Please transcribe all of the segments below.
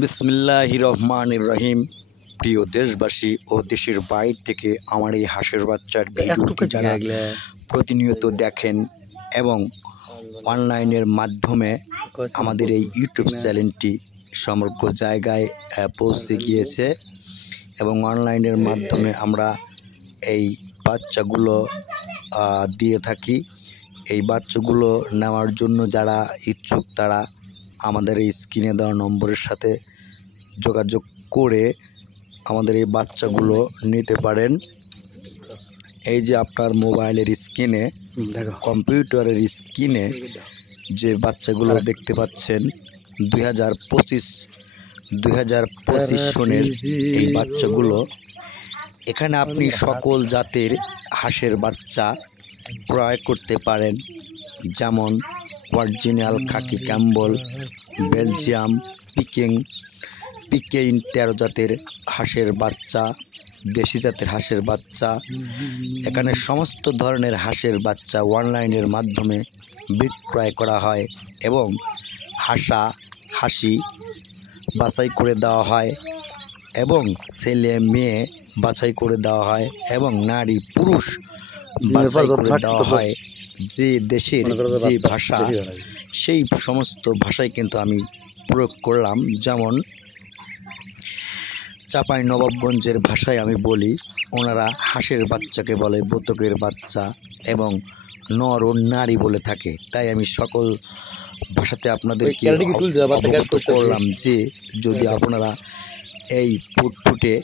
বিসমিল্লাহির রহমানির রহিম। প্রিয় দেশবাসী ও দেশের বাইরে থেকে আমার এই হাঁসের বাচ্চার ভিডিওটি যারা প্রতিনিয়ত দেখেন এবং অনলাইনের মাধ্যমে আমাদের এই ইউটিউব চ্যানেলটি সমগ্র জায়গায় পৌঁছে গিয়েছে এবং অনলাইনের মাধ্যমে আমরা এই বাচ্চাগুলো দিয়ে থাকি। এই বাচ্চাগুলো নেওয়ার জন্য যারা ইচ্ছুক তারা আমাদের এই স্ক্রিনে দেওয়া নম্বরের সাথে যোগাযোগ করে আমাদের এই বাচ্চাগুলো নিতে পারেন। এই যে আপনার মোবাইলের স্ক্রিনে, কম্পিউটারের স্ক্রিনে যে বাচ্চাগুলো দেখতে পাচ্ছেন 2025 সনের এই বাচ্চাগুলো, এখানে আপনি সকল জাতের হাঁসের বাচ্চা ক্রয় করতে পারেন, যেমন অরিজিনাল খাকি ক্যাম্বল, বেলজিয়াম, পিকেইন 13 জাতের হাঁসের বাচ্চা, দেশি জাতের হাঁসের বাচ্চা। এখানে সমস্ত ধরনের হাঁসের বাচ্চা অনলাইনের মাধ্যমে বিক্রয় করা হয় এবং হাঁসি বাছাই করে দেওয়া হয় এবং ছেলে মেয়ে বাছাই করে দেওয়া হয় এবং নারী পুরুষ বাছাই করে দেওয়া হয়। যে দেশের যে ভাষা, সেই সমস্ত ভাষায় কিন্তু আমি প্রয়োগ করলাম। যেমন চাঁপাই নবাবগঞ্জের ভাষায় আমি বলি, ওনারা হাঁসের বাচ্চাকে বলে বতকের বাচ্চা এবং নর ও নারী বলে থাকে। তাই আমি সকল ভাষাতে আপনাদেরকে অবগত করলাম যে যদি আপনারা এই ফুটফুটে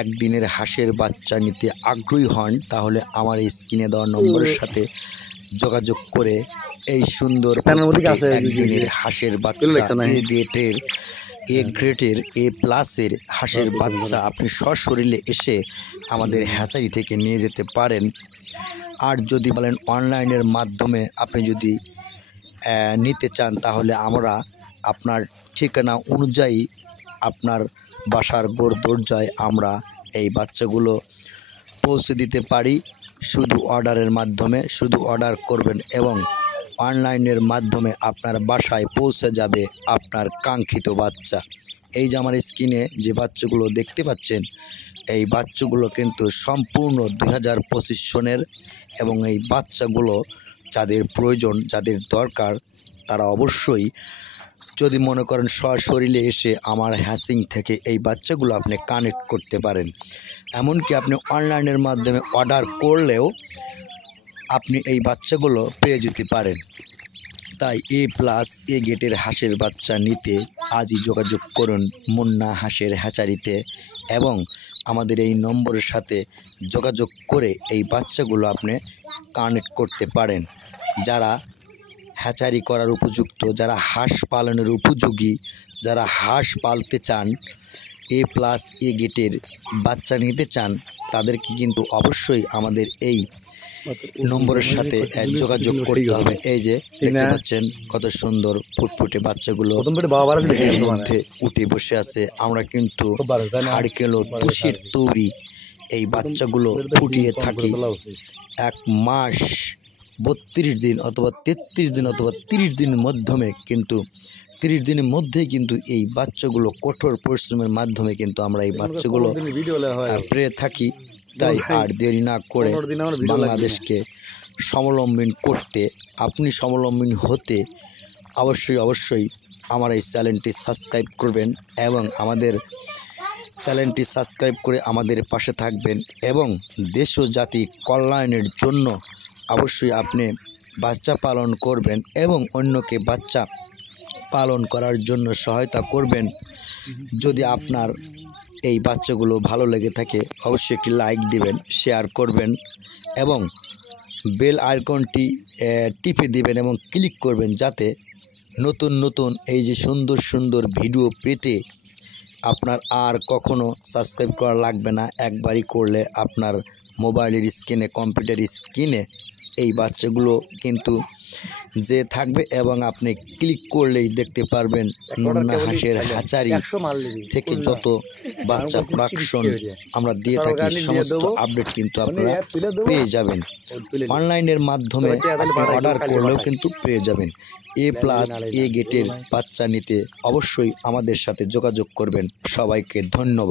একদিনের হাঁসের বাচ্চা নিতে আগ্রহী হন, তাহলে আমার এই স্ক্রিনে দেওয়া নম্বরের সাথে যোগাযোগ করে এই সুন্দর একদিনের হাঁসের বাচ্চা এ গ্রেডের A+ হাঁসের বাচ্চা আপনি সশরীরে এসে আমাদের হ্যাচারি থেকে নিয়ে যেতে পারেন। আর যদি বলেন অনলাইনের মাধ্যমে আপনি যদি নিতে চান, তাহলে আমরা আপনার ঠিকানা অনুযায়ী আপনার বাসার দরজায় আমরা এই বাচ্চাগুলো পৌঁছে দিতে পারি। শুধু অর্ডারের মাধ্যমে, শুধু অর্ডার করবেন এবং অনলাইনের মাধ্যমে আপনার বাসায় পৌঁছে যাবে আপনার কাঙ্ক্ষিত বাচ্চা। এই যে আমার স্ক্রিনে যে বাচ্চাগুলো দেখতে পাচ্ছেন, এই বাচ্চাগুলো কিন্তু সম্পূর্ণ 2025 সনের এবং এই বাচ্চাগুলো যাদের প্রয়োজন, যাদের দরকার, তারা অবশ্যই যদি মনে করেন সশরীরে এসে আমার হ্যাচিং থেকে এই বাচ্চাগুলো আপনি কানেক্ট করতে পারেন। এমনকি আপনি অনলাইনের মাধ্যমে অর্ডার করলেও আপনি এই বাচ্চাগুলো পেয়ে যেতে পারেন। তাই A+ গ্রেডের হাঁসের বাচ্চা নিতে আজই যোগাযোগ করুন মুন্না হাঁসের হ্যাচারিতে এবং আমাদের এই নম্বরের সাথে যোগাযোগ করে এই বাচ্চাগুলো আপনি কানেক্ট করতে পারেন। যারা হ্যাচারি করার উপযুক্ত, যারা হাঁস পালনের উপযোগী, যারা হাঁস পালতে চান, A+ গ্রেডের বাচ্চা নিতে চান, তাদেরকে কিন্তু অবশ্যই আমাদের এই নম্বরের সাথে যোগাযোগ করতে হবে। এই যে দেখতে পাচ্ছেন কত সুন্দর ফুটফুটে বাচ্চাগুলো এর মধ্যে উঠে বসে আছে। আমরা কিন্তু নারকেল ও তুষের তৈরি এই বাচ্চাগুলো ফুটিয়ে থাকি 1 মাস 32 দিন অথবা 33 দিন অথবা 30 দিনের মাধ্যমে, কিন্তু 30 দিনের মধ্যেই কিন্তু এই বাচ্চাগুলো কঠোর পরিশ্রমের মাধ্যমে কিন্তু আমরা এই বাচ্চাগুলো পেয়ে থাকি। তাই আর দেরি না করে বাংলাদেশকে স্বাবলম্বী করতে, আপনি স্বাবলম্বী হতে অবশ্যই আমার এই চ্যানেলটি সাবস্ক্রাইব করবেন এবং আমাদের চ্যানেলটি সাবস্ক্রাইব করে আমাদের পাশে থাকবেন এবং দেশ ও জাতি কল্যাণের জন্য অবশ্যই আপনি বাচ্চা পালন করবেন এবং অন্যকে বাচ্চা পালন করার জন্য সহায়তা করবেন। যদি আপনার এই বাচ্চাগুলো ভালো লেগে থাকে অবশ্যই একটি লাইক দিবেন, শেয়ার করবেন এবং বেল আইকনটি টিপে দিবেন এবং ক্লিক করবেন, যাতে নতুন এই যে সুন্দর ভিডিও পেতে আপনার আর কখনো সাবস্ক্রাইব করা লাগবে না। একবারই করলে আপনার মোবাইলের স্ক্রিনে, কম্পিউটার স্ক্রিনে এই বাচ্চাগুলো কিন্তু যে থাকবে এবং আপনি ক্লিক করলেই দেখতে পারবেন নন্না হাঁসের হ্যাচারি থেকে যত বাচ্চা প্রোডাকশন আমরা দিয়ে থাকি সমস্ত আপডেট কিন্তু আপনারা পেয়ে যাবেন। অনলাইনের মাধ্যমে আপনি অর্ডার করলেও কিন্তু পেয়ে যাবেন। A+ A গ্রেডের বাচ্চা নিতে অবশ্যই আমাদের সাথে যোগাযোগ করবেন। সবাইকে ধন্যবাদ।